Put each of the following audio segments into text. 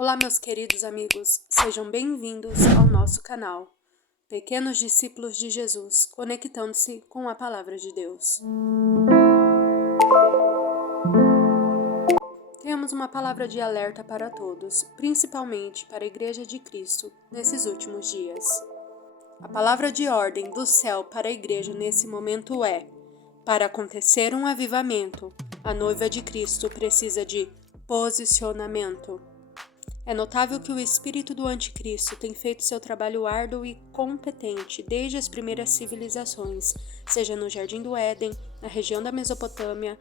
Olá, meus queridos amigos, sejam bem-vindos ao nosso canal, Pequenos Discípulos de Jesus, conectando-se com a Palavra de Deus. Temos uma palavra de alerta para todos, principalmente para a Igreja de Cristo, nesses últimos dias. A palavra de ordem do céu para a Igreja nesse momento é: para acontecer um avivamento, a noiva de Cristo precisa de posicionamento. É notável que o espírito do anticristo tem feito seu trabalho árduo e competente desde as primeiras civilizações, seja no Jardim do Éden, na região da Mesopotâmia,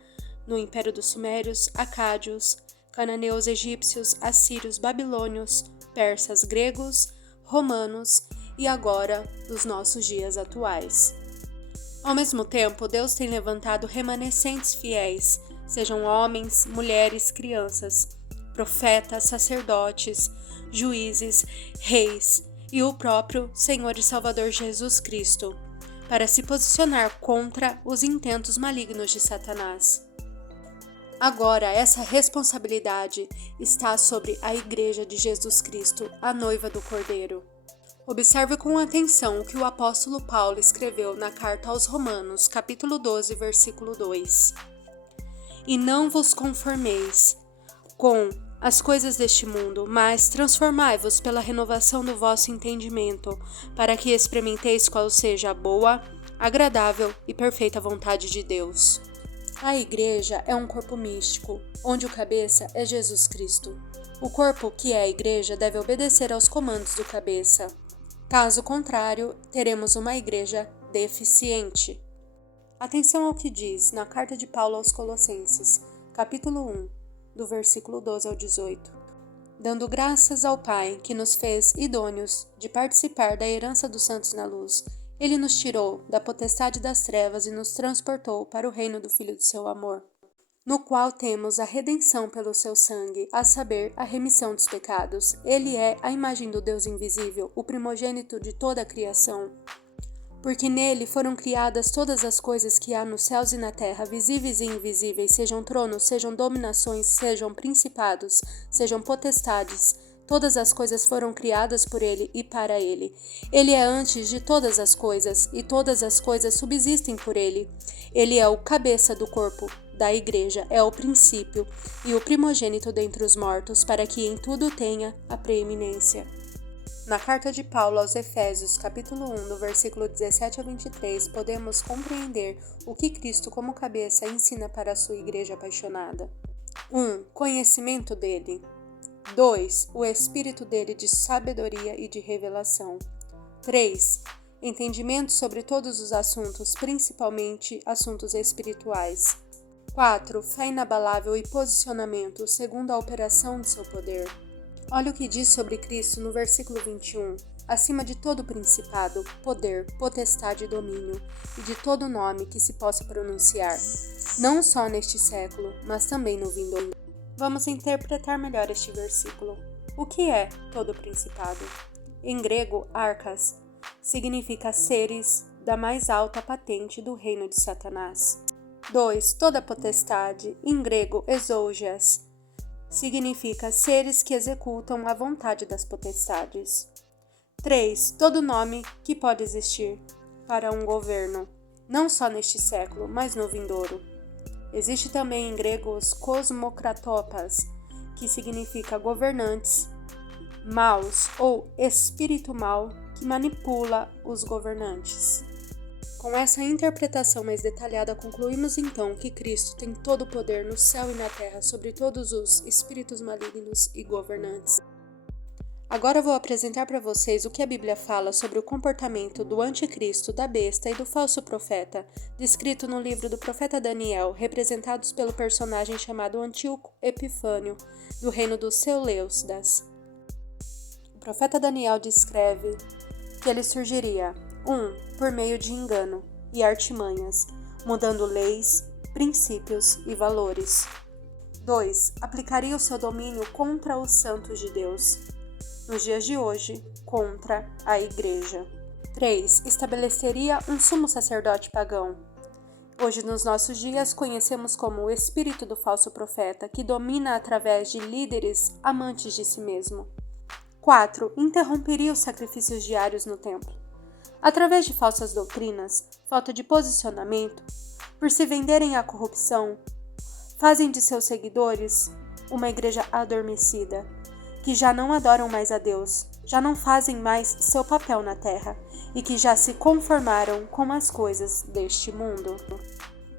no Império dos Sumérios, Acádios, cananeus, egípcios, assírios, babilônios, persas, gregos, romanos e agora nos nossos dias atuais. Ao mesmo tempo, Deus tem levantado remanescentes fiéis, sejam homens, mulheres, crianças, profetas, sacerdotes, juízes, reis e o próprio Senhor e Salvador Jesus Cristo, para se posicionar contra os intentos malignos de Satanás. Agora, essa responsabilidade está sobre a Igreja de Jesus Cristo, a noiva do Cordeiro. Observe com atenção o que o apóstolo Paulo escreveu na carta aos Romanos, capítulo 12, versículo 2. E não vos conformeis com as coisas deste mundo, mas transformai-vos pela renovação do vosso entendimento, para que experimenteis qual seja a boa, agradável e perfeita vontade de Deus. A igreja é um corpo místico, onde o cabeça é Jesus Cristo. O corpo, que é a igreja, deve obedecer aos comandos do cabeça. Caso contrário, teremos uma igreja deficiente. Atenção ao que diz na carta de Paulo aos Colossenses, capítulo 1, do versículo 12 ao 18. Dando graças ao Pai, que nos fez idôneos de participar da herança dos santos na luz, Ele nos tirou da potestade das trevas e nos transportou para o reino do Filho do seu amor, no qual temos a redenção pelo seu sangue, a saber, a remissão dos pecados. Ele é a imagem do Deus invisível, o primogênito de toda a criação. Porque nele foram criadas todas as coisas que há nos céus e na terra, visíveis e invisíveis, sejam tronos, sejam dominações, sejam principados, sejam potestades. Todas as coisas foram criadas por ele e para ele. Ele é antes de todas as coisas, e todas as coisas subsistem por ele. Ele é o cabeça do corpo da igreja, é o princípio e o primogênito dentre os mortos, para que em tudo tenha a preeminência. Na carta de Paulo aos Efésios, capítulo 1, do versículo 17 a 23, podemos compreender o que Cristo como cabeça ensina para a sua igreja apaixonada. 1. Conhecimento dele. 2. O espírito dele de sabedoria e de revelação. 3. Entendimento sobre todos os assuntos, principalmente assuntos espirituais. 4. Fé inabalável e posicionamento segundo a operação de seu poder. Olha o que diz sobre Cristo no versículo 21. Acima de todo principado, poder, potestade e domínio, e de todo nome que se possa pronunciar, não só neste século, mas também no vindouro. Vamos interpretar melhor este versículo. O que é todo principado? Em grego, arcas significa seres da mais alta patente do reino de Satanás. 2. Toda potestade, em grego, exougias, significa seres que executam a vontade das potestades. 3. Todo nome que pode existir para um governo, não só neste século, mas no vindouro. Existe também em grego os cosmokratopas, que significa governantes maus ou espírito mau que manipula os governantes. Com essa interpretação mais detalhada, concluímos então que Cristo tem todo o poder no céu e na terra sobre todos os espíritos malignos e governantes. Agora vou apresentar para vocês o que a Bíblia fala sobre o comportamento do anticristo, da besta e do falso profeta, descrito no livro do profeta Daniel, representados pelo personagem chamado Antíoco Epifânio, do reino dos Seleucidas. O profeta Daniel descreve que ele surgiria 1. Por meio de engano e artimanhas, mudando leis, princípios e valores. 2. Aplicaria o seu domínio contra os santos de Deus. Nos dias de hoje, contra a igreja. 3. Estabeleceria um sumo sacerdote pagão. Hoje, nos nossos dias, conhecemos como o espírito do falso profeta, que domina através de líderes amantes de si mesmo. 4. Interromperia os sacrifícios diários no templo. Através de falsas doutrinas, falta de posicionamento, por se venderem à corrupção, fazem de seus seguidores uma igreja adormecida, que já não adoram mais a Deus, já não fazem mais seu papel na terra e que já se conformaram com as coisas deste mundo.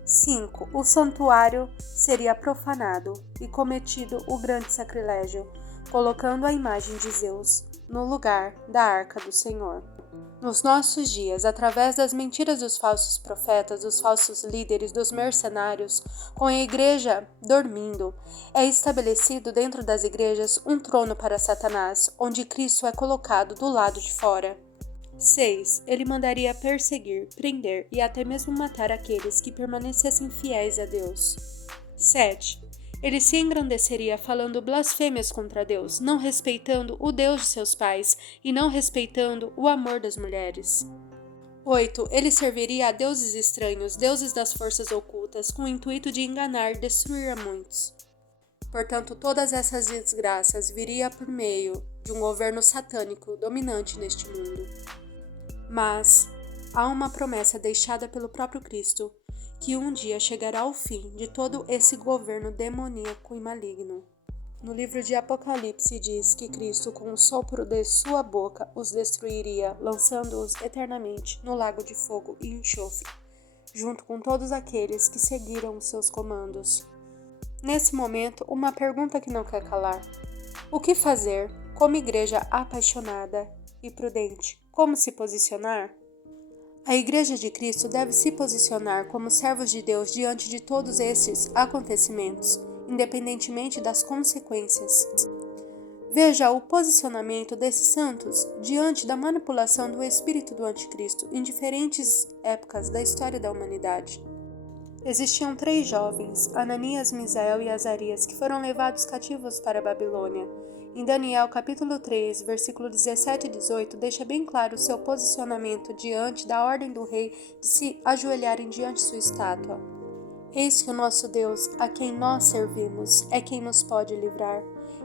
5. O santuário seria profanado e cometido o grande sacrilégio, colocando a imagem de Zeus no lugar da arca do Senhor. Nos nossos dias, através das mentiras dos falsos profetas, dos falsos líderes, dos mercenários, com a igreja dormindo, é estabelecido dentro das igrejas um trono para Satanás, onde Cristo é colocado do lado de fora. 6. Ele mandaria perseguir, prender e até mesmo matar aqueles que permanecessem fiéis a Deus. 7. Ele se engrandeceria falando blasfêmias contra Deus, não respeitando o Deus de seus pais e não respeitando o amor das mulheres. 8. Ele serviria a deuses estranhos, deuses das forças ocultas, com o intuito de enganar e destruir a muitos. Portanto, todas essas desgraças viriam por meio de um governo satânico dominante neste mundo. Mas há uma promessa deixada pelo próprio Cristo, que um dia chegará ao fim de todo esse governo demoníaco e maligno. No livro de Apocalipse diz que Cristo, com o sopro de sua boca, os destruiria, lançando-os eternamente no lago de fogo e enxofre, junto com todos aqueles que seguiram os seus comandos. Nesse momento, uma pergunta que não quer calar. O que fazer como igreja apaixonada e prudente? Como se posicionar? A Igreja de Cristo deve se posicionar como servos de Deus diante de todos esses acontecimentos, independentemente das consequências. Veja o posicionamento desses santos diante da manipulação do espírito do anticristo em diferentes épocas da história da humanidade. Existiam 3 jovens, Ananias, Misael e Azarias, que foram levados cativos para a Babilônia. Em Daniel capítulo 3, versículo 17 e 18, deixa bem claro o seu posicionamento diante da ordem do rei de se ajoelharem diante de sua estátua. Eis que o nosso Deus, a quem nós servimos, é quem nos pode livrar.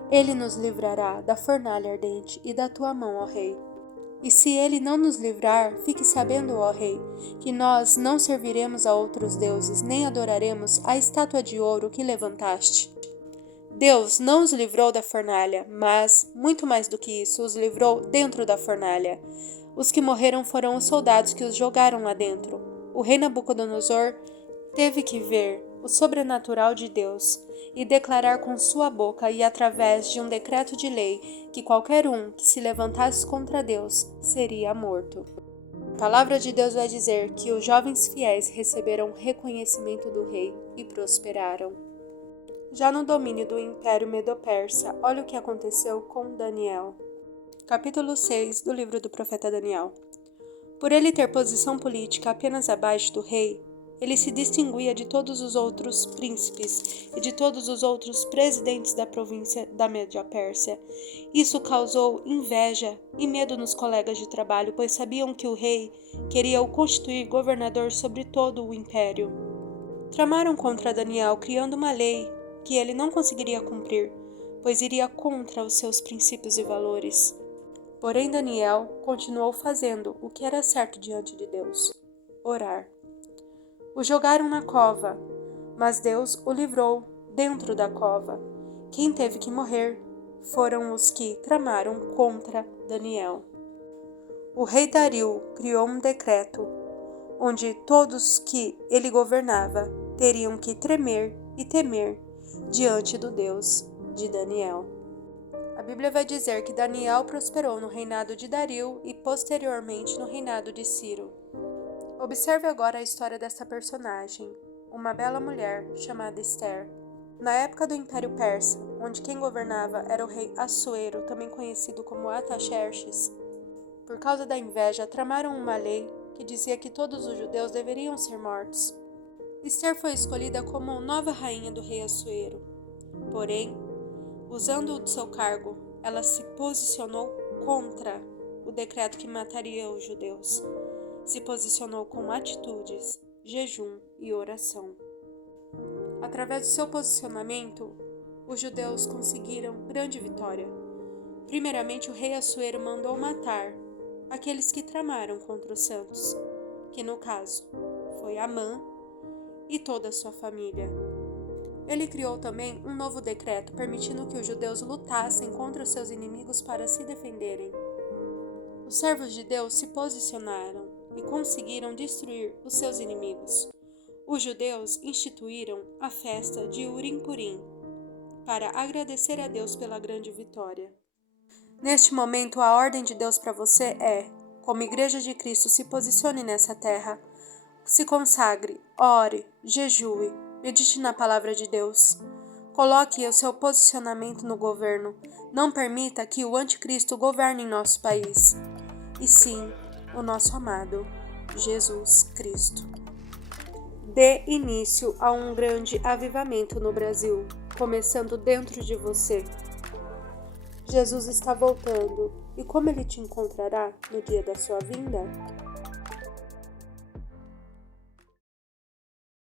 Ele nos livrará da fornalha ardente e da tua mão, ó rei. E se ele não nos livrar, fique sabendo, ó rei, que nós não serviremos a outros deuses, nem adoraremos a estátua de ouro que levantaste. Deus não os livrou da fornalha, mas, muito mais do que isso, os livrou dentro da fornalha. Os que morreram foram os soldados que os jogaram lá dentro. O rei Nabucodonosor teve que ver o sobrenatural de Deus e declarar com sua boca e através de um decreto de lei que qualquer um que se levantasse contra Deus seria morto. A palavra de Deus vai dizer que os jovens fiéis receberam reconhecimento do rei e prosperaram. Já no domínio do Império Medo-Persa, olha o que aconteceu com Daniel. Capítulo 6 do livro do profeta Daniel. Por ele ter posição política apenas abaixo do rei, ele se distinguia de todos os outros príncipes e de todos os outros presidentes da província da Média-Pérsia. Isso causou inveja e medo nos colegas de trabalho, pois sabiam que o rei queria o constituir governador sobre todo o império. Tramaram contra Daniel, criando uma lei que ele não conseguiria cumprir, pois iria contra os seus princípios e valores. Porém, Daniel continuou fazendo o que era certo diante de Deus: orar. O jogaram na cova, mas Deus o livrou dentro da cova. Quem teve que morrer foram os que tramaram contra Daniel. O rei Dario criou um decreto onde todos que ele governava teriam que tremer e temer diante do Deus de Daniel. A Bíblia vai dizer que Daniel prosperou no reinado de Dario e posteriormente no reinado de Ciro. Observe agora a história desta personagem, uma bela mulher chamada Esther. Na época do Império Persa, onde quem governava era o rei Assuero, também conhecido como Artaxerxes, por causa da inveja, tramaram uma lei que dizia que todos os judeus deveriam ser mortos. Esther foi escolhida como nova rainha do rei Assuero. Porém, usando o seu cargo, ela se posicionou contra o decreto que mataria os judeus. Se posicionou com atitudes jejum e oração. Através do seu posicionamento, os judeus conseguiram grande vitória. Primeiramente, o rei Assuero mandou matar aqueles que tramaram contra os santos, que no caso foi Amã e toda a sua família. Ele criou também um novo decreto permitindo que os judeus lutassem contra os seus inimigos para se defenderem. Os servos de Deus se posicionaram e conseguiram destruir os seus inimigos. Os judeus instituíram a festa de Urim Purim para agradecer a Deus pela grande vitória. Neste momento, a ordem de Deus para você é, como Igreja de Cristo, se posicione nessa terra, se consagre, ore, jejue, medite na palavra de Deus. Coloque o seu posicionamento no governo. Não permita que o anticristo governe em nosso país. E sim, o nosso amado Jesus Cristo. Dê início a um grande avivamento no Brasil, começando dentro de você. Jesus está voltando, e como ele te encontrará no dia da sua vinda?